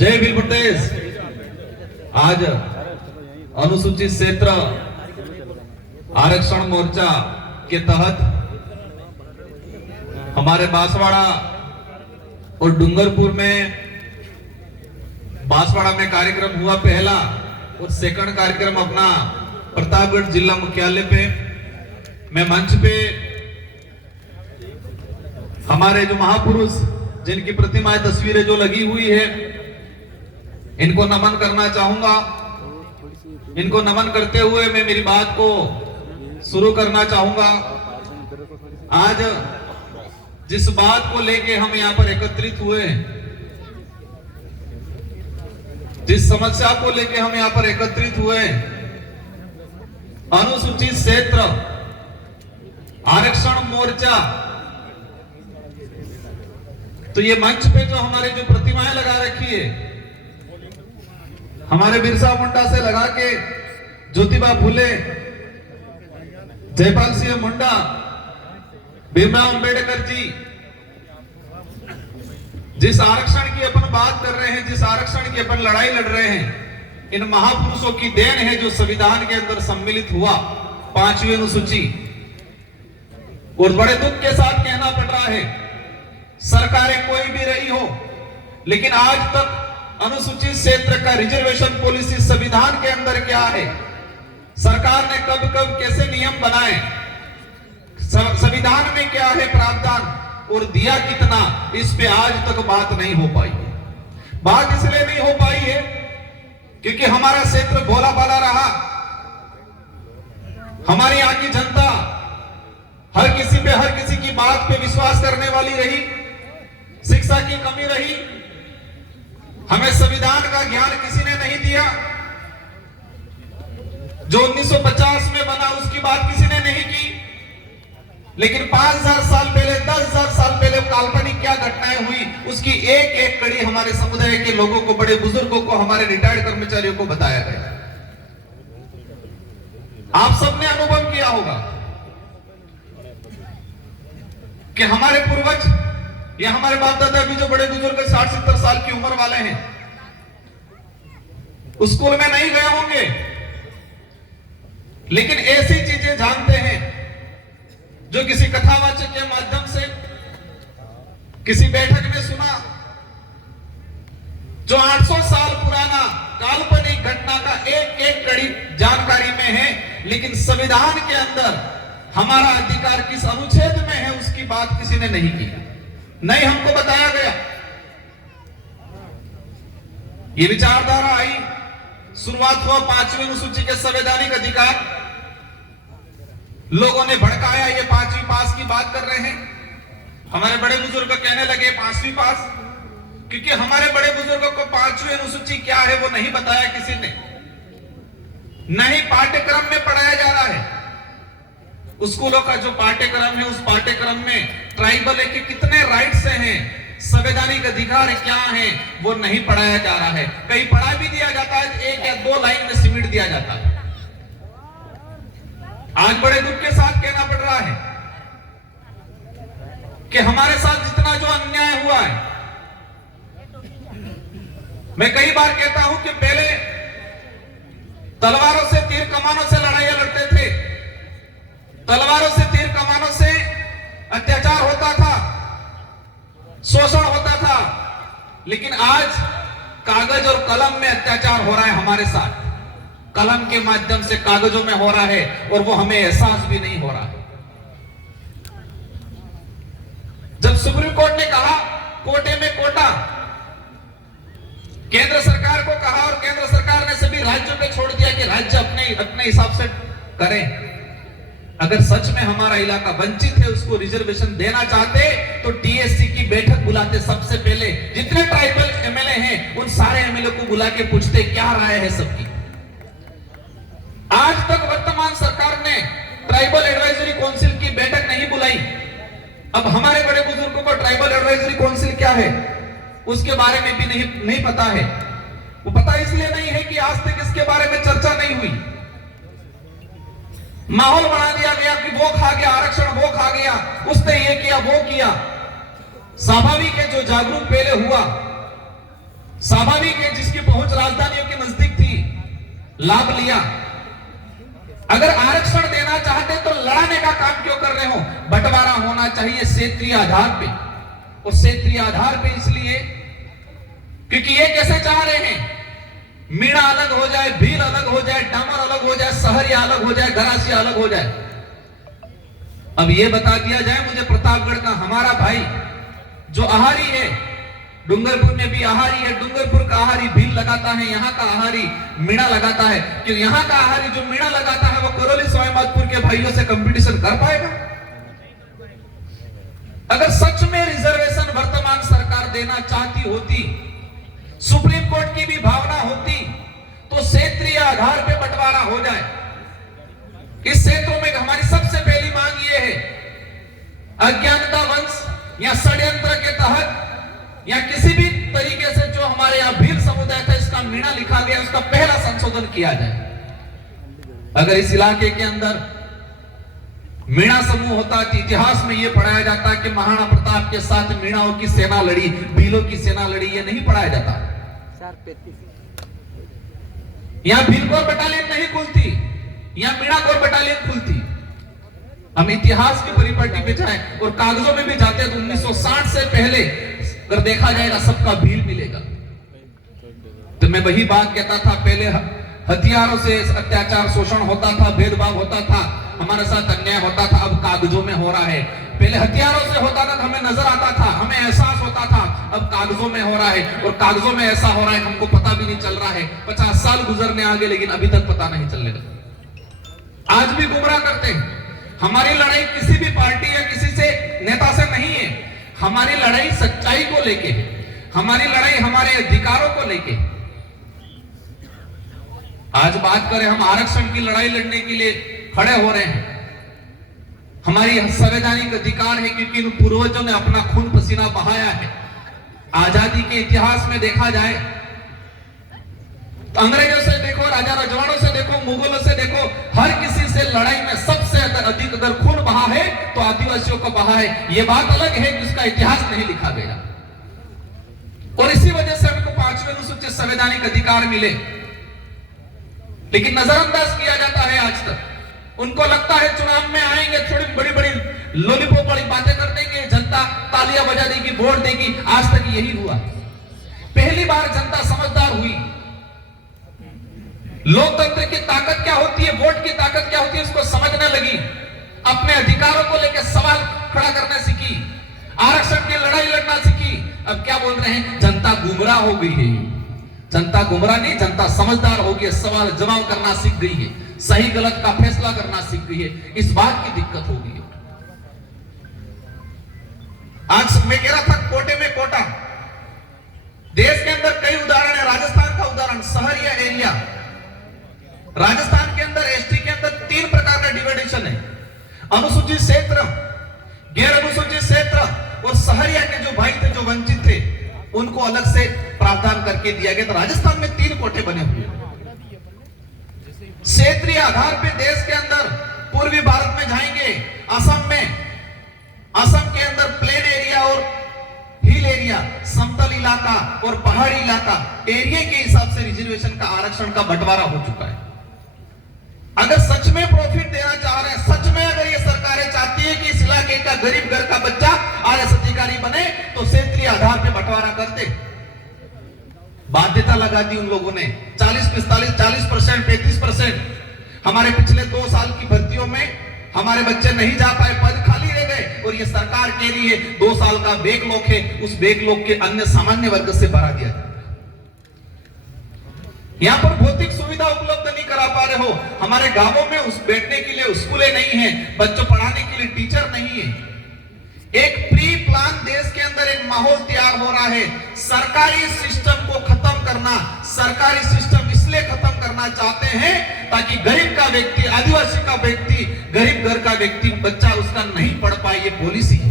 जय भील प्रदेश। आज अनुसूचित क्षेत्र आरक्षण मोर्चा के तहत हमारे बांसवाड़ा और डूंगरपुर में बांसवाड़ा में कार्यक्रम हुआ पहला, और सेकंड कार्यक्रम अपना प्रतापगढ़ जिला मुख्यालय पे मैं मंच पे हमारे जो महापुरुष जिनकी प्रतिमाएं तस्वीरें जो लगी हुई है इनको नमन करना चाहूंगा। इनको नमन करते हुए मैं मेरी बात को शुरू करना चाहूंगा। आज जिस बात को लेके हम यहाँ पर एकत्रित हुए, जिस समस्या को लेके हम यहाँ पर एकत्रित हुए, अनुसूचित क्षेत्र आरक्षण मोर्चा, तो ये मंच पे जो हमारे जो प्रतिमाएं लगा रखी है, हमारे बिरसा मुंडा से लगा के ज्योतिबा फुले, जयपाल सिंह मुंडा, भीमराव अंबेडकर जी, जिस आरक्षण की अपन बात कर रहे हैं, जिस आरक्षण की अपन लड़ाई लड़ रहे हैं, इन महापुरुषों की देन है जो संविधान के अंदर सम्मिलित हुआ 5वीं अनुसूची। और बड़े दुख के साथ कहना पड़ रहा है, सरकारें कोई भी रही हो, लेकिन आज तक अनुसूचित क्षेत्र का रिजर्वेशन पॉलिसी संविधान के अंदर क्या है, सरकार ने कब कब कैसे नियम बनाए, संविधान में क्या है प्रावधान और दिया कितना, इस पे आज तक बात नहीं हो पाई। बात इसलिए नहीं हो पाई है क्योंकि हमारा क्षेत्र भोला भाला रहा, हमारे यहाँ की जनता हर किसी की बात पे विश्वास करने वाली रही, शिक्षा की कमी रही, हमें संविधान का ज्ञान किसी ने नहीं दिया। जो 1950 में बना उसकी बात किसी ने नहीं की, लेकिन 5000 साल पहले, 10,000 साल पहले काल्पनिक क्या घटनाएं हुई उसकी एक एक कड़ी हमारे समुदाय के लोगों को, बड़े बुजुर्गों को, हमारे रिटायर्ड कर्मचारियों को बताया गया। आप सबने अनुभव किया होगा कि हमारे पूर्वज या हमारे बाप दादा भी जो बड़े बुजुर्ग 60-70 साल की उम्र वाले हैं, स्कूल में नहीं गए होंगे, लेकिन ऐसी चीजें जानते हैं जो किसी कथावाचक के माध्यम से, किसी बैठक में सुना, जो 800 साल पुराना काल्पनिक घटना का एक एक कड़ी जानकारी में है, लेकिन संविधान के अंदर हमारा अधिकार किस अनुच्छेद में है उसकी बात किसी ने नहीं की, नहीं हमको बताया गया। ये विचारधारा आई, शुरुआत हुआ 5वीं अनुसूची के संवैधानिक अधिकार, लोगों ने भड़काया, ये 5वीं पास की बात कर रहे हैं। हमारे बड़े बुजुर्ग कहने लगे 5वीं पास, क्योंकि हमारे बड़े बुजुर्गों को 5वीं अनुसूची क्या है वो नहीं बताया किसी ने, नहीं पाठ्यक्रम में पढ़ाया जा रहा है। स्कूलों का जो पाठ्यक्रम है, उस पाठ्यक्रम में ट्राइबल के कितने राइट्स हैं, संवैधानिक अधिकार क्या हैं, वो नहीं पढ़ाया जा रहा है। कहीं पढ़ा भी दिया जाता है, 1 या 2 लाइन में सिमट दिया जाता है। आज बड़े दुख के साथ कहना पड़ रहा है कि हमारे साथ जितना जो अन्याय हुआ है, मैं कई बार कहता हूं कि पहले तलवारों से, तीर कमानों से लड़ाइयां लड़ते थे, तलवारों से, तीर कमानों से अत्याचार होता था, शोषण होता था, लेकिन आज कागज और कलम में अत्याचार हो रहा है हमारे साथ, कलम के माध्यम से कागजों में हो रहा है, और वो हमें एहसास भी नहीं हो रहा है। जब सुप्रीम कोर्ट ने कहा कोटे में कोटा, केंद्र सरकार को कहा, और केंद्र सरकार ने सभी राज्यों पे छोड़ दिया कि राज्य अपने हिसाब से करें। अगर सच में हमारा इलाका वंचित है, उसको रिजर्वेशन देना चाहते तो टीएससी की बैठक बुलाते, सबसे पहले जितने ट्राइबल एमएलए हैं उन सारे एमएलए को बुला के पूछते क्या राय है सबकी। आज तक वर्तमान सरकार ने ट्राइबल एडवाइजरी काउंसिल की बैठक नहीं बुलाई। अब हमारे बड़े बुजुर्गों को ट्राइबल एडवाइजरी काउंसिल क्या है उसके बारे में भी नहीं पता है। वो पता इसलिए नहीं है कि आज तक इसके बारे में चर्चा नहीं हुई। माहौल बना दिया गया कि वो खा गया आरक्षण, वो खा गया, उसने ये किया वो किया। स्वाभाविक है जो जागरूक पहले हुआ स्वाभाविक है, जिसकी पहुंच राजधानियों के नजदीक थी, लाभ लिया। अगर आरक्षण देना चाहते तो लड़ाने का काम क्यों कर रहे हो? बंटवारा होना चाहिए क्षेत्रीय आधार पे। और क्षेत्रीय आधार पे इसलिए क्योंकि ये कैसे चाह रहे हैं, मीणा अलग हो जाए, भील अलग हो जाए, डामर अलग हो जाए, सहरिया अलग हो जाए, गरासिया अलग हो जाए। अब ये बता दिया जाए मुझे प्रतापगढ़ का हमारा भाई जो आहारी है, डूंगरपुर में भी आहारी है, डूंगरपुर का आहारी भील लगाता है, यहाँ का आहारी मीणा लगाता है। क्योंकि यहाँ का आहारी जो मीणा लगाता है वो करौली सवाईमाधोपुर के भाइयों से कंपटीशन कर पाएगा? अगर सच में रिजर्वेशन वर्तमान सरकार देना चाहती होती, सुप्रीम कोर्ट की भी भावना होती, तो क्षेत्रीय आधार पे बंटवारा हो जाए। इस क्षेत्रों में हमारी सबसे पहली मांग यह है, अज्ञानता वंश या षड्यंत्र के तहत या किसी भी तरीके से जो हमारे यहाँ भील समुदाय था इसका मीणा लिखा गया, उसका पहला संशोधन किया जाए। अगर इस इलाके के अंदर मीणा समूह होता तो इतिहास में यह पढ़ाया जाता कि महाराणा प्रताप के साथ मीणाओं की सेना लड़ी, भीलों की सेना लड़ी, यह नहीं पढ़ाया जाता। यहां भील कोर बटालियन नहीं खुलती, यहां मीणा कोर बटालियन खुलती। हम इतिहास की परिपाटी पे जाए और कागजों में भी जाते हैं तो 1960 से पहले अगर देखा जाएगा सबका भील मिलेगा। तो मैं वही बात कहता था, पहले हथियारों से अत्याचार शोषण होता था, भेदभाव होता था, हमारे साथ अन्याय होता था, अब कागजों में हो रहा है। पहले हथियारों से होता था, हमें नजर आता था, हमें एहसास होता था, अब कागजों में हो रहा है। और कागजों में ऐसा हो रहा है हमको पता भी नहीं चल रहा है। 50 साल गुजरने आगे लेकिन अभी तक पता नहीं चलेगा। आज भी गुमराह करते हैं। हमारी लड़ाई किसी भी पार्टी या किसी से नेता से नहीं है, हमारी लड़ाई सच्चाई को लेके है, हमारी लड़ाई हमारे अधिकारों को लेके। आज बात करें हम आरक्षण की लड़ाई लड़ने के लिए खड़े हो रहे हैं। हमारी संवैधानिक अधिकार है क्योंकि इन पूर्वजों ने अपना खून पसीना बहाया है। आजादी के इतिहास में देखा जाए तो अंग्रेजों से देखो, राजा रजवाड़ों से देखो, मुगलों से देखो, हर किसी से लड़ाई में सबसे अधिक अगर खून बहा है तो आदिवासियों का बहा है। यह बात अलग है कि उसका इतिहास नहीं लिखा गया। और इसी वजह से हमको 5वें अनुसूचित संवैधानिक अधिकार मिले, लेकिन नजरअंदाज किया जाता है आज तक। उनको लगता है चुनाव में आएंगे, थोड़ी बड़ी बड़ी लॉलीपॉप वाली बातें कर देंगे, जनता तालियां बजा देगी, वोट देगी। आज तक यही हुआ। पहली बार जनता समझदार हुई। लोकतंत्र की ताकत क्या होती है, वोट की ताकत क्या होती है, इसको समझने लगी। अपने अधिकारों को लेकर सवाल खड़ा करना सीखी, आरक्षण की लड़ाई लड़ना सीखी। अब क्या बोल रहे हैं, जनता गुमराह हो गई है। जनता गुमराह नहीं, जनता समझदार हो गई, सवाल जवाब करना सीख गई है, सही गलत का फैसला करना सीख गई है। इस बात की दिक्कत हो गई है। आज मैं कह रहा था कोटे में कोटा, देश के अंदर कई उदाहरण है। राजस्थान का उदाहरण, सहरिया एरिया। राजस्थान के अंदर एसटी के अंदर 3 प्रकार का डिवाइडेशन है, अनुसूचित क्षेत्र, गैर अनुसूचित क्षेत्र और सहरिया के जो भाई थे, जो वंचित थे, उनको अलग से प्रावधान करके दिया गया। तो राजस्थान में 3 कोटे बने हुए। क्षेत्रीय आधार पे देश के अंदर पूर्वी भारत में जाएंगे, असम में, असम के अंदर प्लेन एरिया और हिल एरिया, समतल इलाका और पहाड़ी इलाका, एरिया के हिसाब से रिजर्वेशन का, आरक्षण का बंटवारा हो चुका है। अगर सच में प्रॉफिट देना चाह रहे हैं, सच में अगर ये सरकारें चाहती है कि इस इलाके का गरीब घर का बच्चा आईएएस अधिकारी बने, तो क्षेत्रीय आधार पे बंटवारा कर दे। बाध्यता लगा दी उन लोगों ने, 40-45, 40%, 35%। हमारे पिछले 2 साल की भर्तियों में हमारे बच्चे नहीं जा पाए, पद खाली रह गए। और ये सरकार कह रही है 2 साल का बैकलॉग है, उस बैकलॉग के अन्य सामान्य वर्ग से भरा दिया जाए। यहाँ पर भौतिक सुविधा उपलब्ध नहीं करा पा रहे हो। हमारे गांवों में उस बैठने के लिए स्कूलें नहीं है, बच्चों पढ़ाने के लिए टीचर नहीं है। एक प्री प्लान देश के अंदर एक माहौल तैयार हो रहा है। सरकारी सिस्टम को खत्म करना, सरकारी सिस्टम इसलिए खत्म करना चाहते हैं ताकि गरीब का व्यक्ति, आदिवासी का व्यक्ति, गरीब घर का व्यक्ति, बच्चा उसका नहीं पढ़ पाए। ये पॉलिसी है।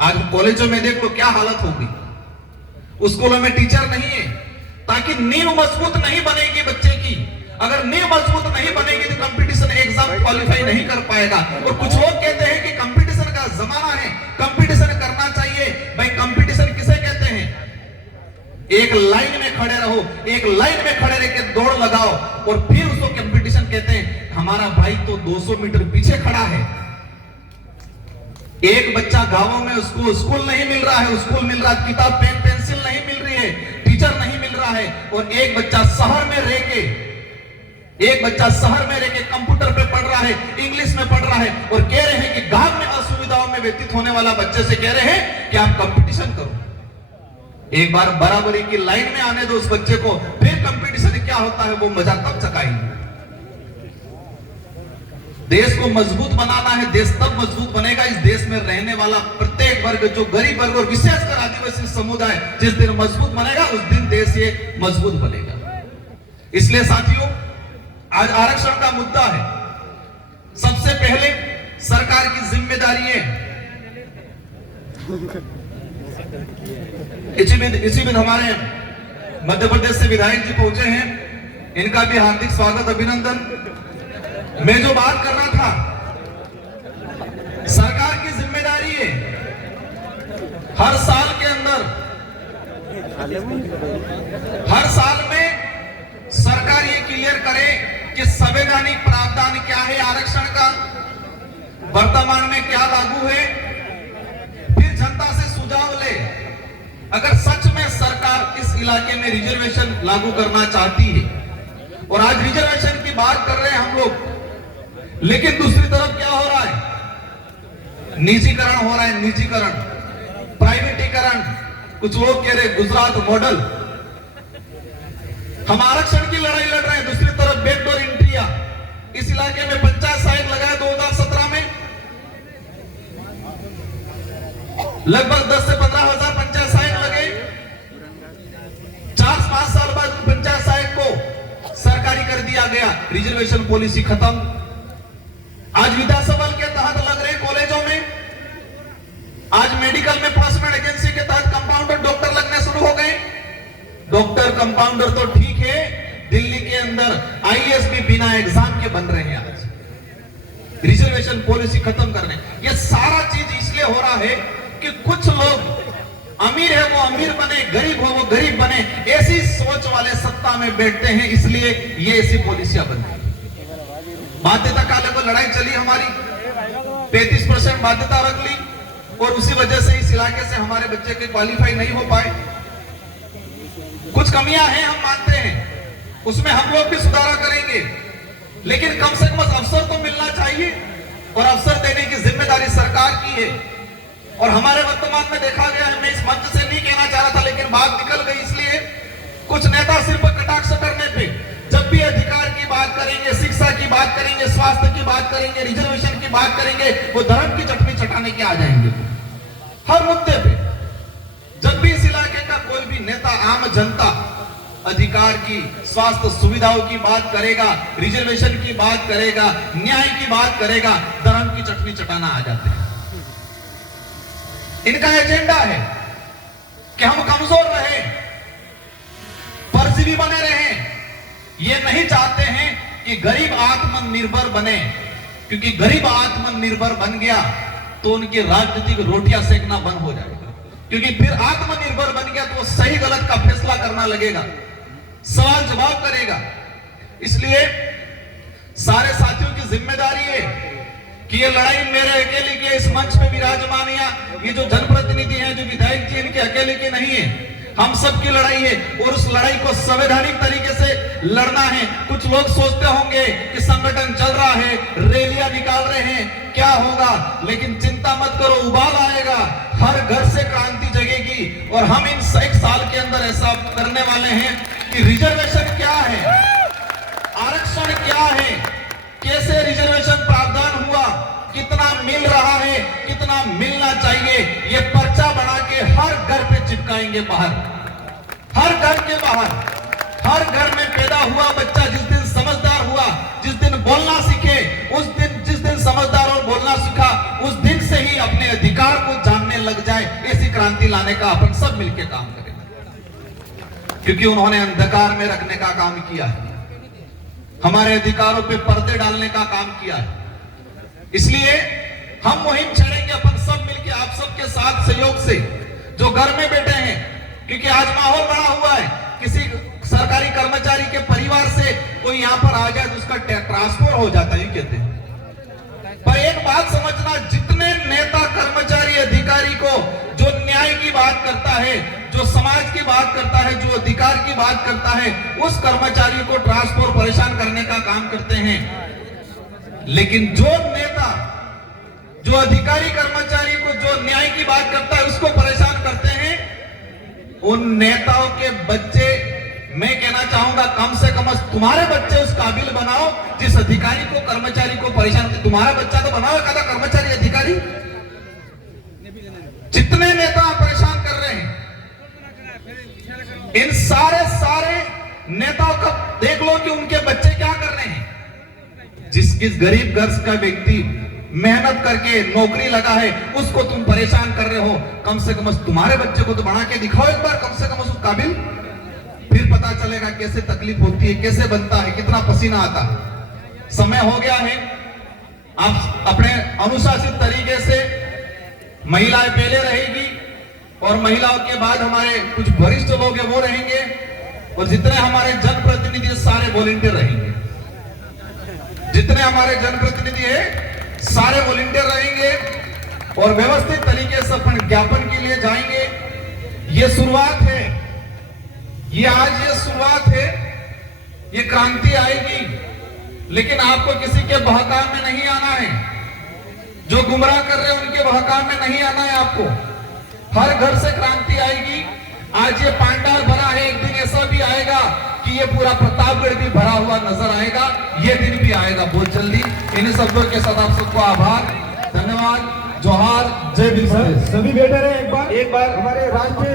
आज कॉलेजों में देख लो क्या हालत होगी। स्कूलों में टीचर नहीं है ताकि नींव मजबूत नहीं बनेगी बच्चे की। अगर नींव मजबूत नहीं बनेगी तो कंपटीशन एग्जाम क्वालिफाई नहीं कर पाएगा। और कुछ लोग कहते हैं कि कंपटीशन का जमाना है, कंपटीशन करना चाहिए। भाई कंपटीशन किसे कहते हैं? एक लाइन में खड़े रहो, एक लाइन में खड़े रह के दौड़ लगाओ और फिर उसको कंपटीशन कहते हैं। हमारा भाई तो 200 मीटर पीछे खड़ा है। एक बच्चा गांवों में उसको स्कूल नहीं मिल रहा है, स्कूल मिल रहा है, किताब पेन पेंसिल नहीं मिल रही है, टीचर नहीं मिल रहा है, और एक बच्चा शहर में रह के कंप्यूटर पे पढ़ रहा है, इंग्लिश में पढ़ रहा है, और कह रहे हैं कि गांव में असुविधाओं में व्यतीत होने वाला बच्चे से कह रहे हैं कि आप कंपटीशन करो। एक बार बराबरी की लाइन में आने दो उस बच्चे को, फिर कंपटीशन क्या होता है वो मजा तब चकाएंगे। देश को मजबूत बनाना है, देश तब मजबूत बनेगा इस देश में रहने वाला प्रत्येक वर्ग, जो गरीब वर्ग और विशेषकर आदिवासी समुदाय जिस दिन मजबूत बनेगा उस दिन देश ये मजबूत बनेगा। इसलिए साथियों, आज आरक्षण का मुद्दा है। सबसे पहले सरकार की जिम्मेदारी है, इसी में हमारे मध्य प्रदेश से विधायक जी पहुंचे हैं, इनका भी हार्दिक स्वागत, अभिनंदन। मैं जो बात कर रहा था, सरकार की जिम्मेदारी है हर साल के अंदर, हर साल में सरकार ये क्लियर करे कि संवैधानिक प्रावधान क्या है आरक्षण का, वर्तमान में क्या लागू है, फिर जनता से सुझाव ले। अगर सच में सरकार इस इलाके में रिजर्वेशन लागू करना चाहती है, और आज रिजर्वेशन की बात कर रहे हैं हम लोग, लेकिन दूसरी तरफ क्या हो रहा है, निजीकरण हो रहा है, निजीकरण, प्राइवेटीकरण। कुछ लोग कह रहे गुजरात मॉडल। हम आरक्षण की लड़ाई लड़ रहे हैं, दूसरी तरफ बैकडोर एंट्रिया। इस इलाके में पंचायत सहायक लगाया 2017 में, लगभग 10 से 15 हजार पंचायत सहायक लगे। 4-5 साल बाद पंचायत सहायक को सरकारी कर दिया गया, रिजर्वेशन पॉलिसी खत्म। आज विधानसभा के तहत लग रहे कॉलेजों में, आज मेडिकल में प्लेसमेंट एजेंसी के तहत कंपाउंडर डॉक्टर लगने शुरू हो गए। डॉक्टर कंपाउंडर तो ठीक है, दिल्ली के अंदर आईएएस भी बिना एग्जाम के बन रहे हैं। आज रिजर्वेशन पॉलिसी खत्म करने, ये सारा चीज इसलिए हो रहा है कि कुछ लोग अमीर है वो अमीर बने, गरीब हो वो गरीब बने, ऐसी सोच वाले सत्ता में बैठते हैं, इसलिए ये ऐसी पॉलिसियां बनती है। बाध्यता काले को लड़ाई चली हमारी, 35% बाध्यता रख ली, और उसी वजह से इस इलाके से हमारे बच्चे के क्वालिफाई नहीं हो पाए। कुछ कमियां हैं, हम मानते हैं, उसमें हम लोग भी सुधार करेंगे, लेकिन कम से कम अवसर तो मिलना चाहिए, और अवसर देने की जिम्मेदारी सरकार की है। और हमारे वर्तमान में देखा गया है, मैं इस मंच से नहीं कहना चाह रहा था लेकिन बात निकल गई, इसलिए कुछ नेता सिर्फ कटाक्ष करने पे, जब भी अधिकार की बात करेंगे, शिक्षा की बात करेंगे, स्वास्थ्य की बात करेंगे, रिजर्वेशन की बात करेंगे, वो धर्म की चटनी चटाने के आ जाएंगे। हर मुद्दे पे जब भी इस इलाके का कोई भी नेता, आम जनता अधिकार की, स्वास्थ्य सुविधाओं की बात करेगा, रिजर्वेशन की बात करेगा, न्याय की बात करेगा, धर्म की चटनी चटाना आ जाते हैं। इनका एजेंडा है कि हम कमजोर रहे, परजीवी बने रहें। ये नहीं चाहते हैं कि गरीब आत्मनिर्भर बने, क्योंकि गरीब आत्मनिर्भर बन गया तो उनकी राजनीतिक रोटियां सेकना बंद हो जाएगा, क्योंकि फिर आत्मनिर्भर बन गया तो वो सही गलत का फैसला करना लगेगा, सवाल जवाब करेगा। इसलिए सारे साथियों की जिम्मेदारी है कि ये लड़ाई मेरे अकेले की, इस मंच पे विराजमान या ये जो जनप्रतिनिधि हैं, जो विधायक जी, इनके अकेले की नहीं है, हम सब की लड़ाई है, और उस लड़ाई को संवैधानिक तरीके से लड़ना है। कुछ लोग सोचते होंगे कि संगठन चल रहा है, रैलियां निकाल रहे हैं, क्या होगा, लेकिन चिंता मत करो, उबाल आएगा, हर घर से क्रांति जगेगी। और हम इन 1 साल के अंदर ऐसा करने वाले हैं कि रिजर्वेशन क्या है, आरक्षण क्या है, कैसे रिजर्वेशन प्रावधान हुआ, कितना मिल रहा है, कितना मिलना चाहिए, ये पर्चा बना के हर घर पे चिपकाएंगे, बाहर, हर घर के बाहर। हर घर में पैदा हुआ बच्चा जिस दिन समझदार हुआ, जिस दिन बोलना सीखे, उस दिन, जिस दिन समझदार और बोलना सीखा, उस दिन से ही अपने अधिकार को जानने लग जाए। ऐसी क्रांति लाने का अपन सब मिलकर काम करें, क्योंकि उन्होंने अंधकार में रखने का काम किया है, हमारे अधिकारों पे पर्दे डालने का काम किया है। इसलिए हम मुहिम छेड़ेंगे अपन सब मिलके, आप सबके साथ सहयोग से, जो घर में बैठे हैं क्योंकि आज माहौल बना हुआ है, किसी सरकारी कर्मचारी के परिवार से कोई यहाँ पर आ जाए तो उसका ट्रांसफर हो जाता है, कहते हैं। पर एक बात समझना, जितने नेता कर्मचारी अधिकारी को जो न्याय की बात करता है, जो समाज की बात करता है, जो अधिकार की बात करता है, उस कर्मचारी को ट्रांसफर परेशान करने का काम करते हैं। लेकिन जो नेता, जो अधिकारी कर्मचारी को जो न्याय की बात करता है उसको परेशान करते हैं, उन नेताओं के बच्चे, मैं कहना चाहूंगा कम से कम तुम्हारे बच्चे उस काबिल बनाओ जिस अधिकारी को कर्मचारी को परेशान कर। तुम्हारा बच्चा तो बनाओ एखादा कर्मचारी अधिकारी। जितने नेता परेशान कर रहे हैं, इन सारे नेताओं का देख लो कि उनके बच्चे क्या कर रहे हैं। जिस गरीब घर का व्यक्ति मेहनत करके नौकरी लगा है उसको तुम परेशान कर रहे हो, कम से कम तुम्हारे बच्चे को तो बना के दिखाओ एक बार, कम से कम उस काबिल। फिर पता चलेगा कैसे तकलीफ होती है, कैसे बनता है, कितना पसीना आता है। समय हो गया है, आप अपने अनुशासित तरीके से, महिलाएं पहले रहेगी और महिलाओं के बाद हमारे कुछ वरिष्ठ लोग हैं वो रहेंगे, और जितने हमारे जनप्रतिनिधि सारे वॉलंटियर रहेंगे। जितने हमारे जनप्रतिनिधि है सारे वॉलंटियर रहेंगे और व्यवस्थित तरीके से अपन ज्ञापन के लिए जाएंगे। ये शुरुआत है, ये आज ये शुरुआत है, ये क्रांति आएगी, लेकिन आपको किसी के बहकाव में नहीं आना है। जो गुमराह कर रहे हैं उनके बहकाव में नहीं आना है आपको। हर घर से क्रांति आएगी। आज ये पांडाल भरा है, एक दिन ऐसा भी आएगा कि ये पूरा प्रतापगढ़ भी भरा हुआ नजर आएगा। ये दिन भी आएगा बहुत जल्दी। इन शब्दों के साथ आप सबको आभार, धन्यवाद, जोहार, जय भीम। सभी बैठे रहे, एक बार हमारे राष्ट्रीय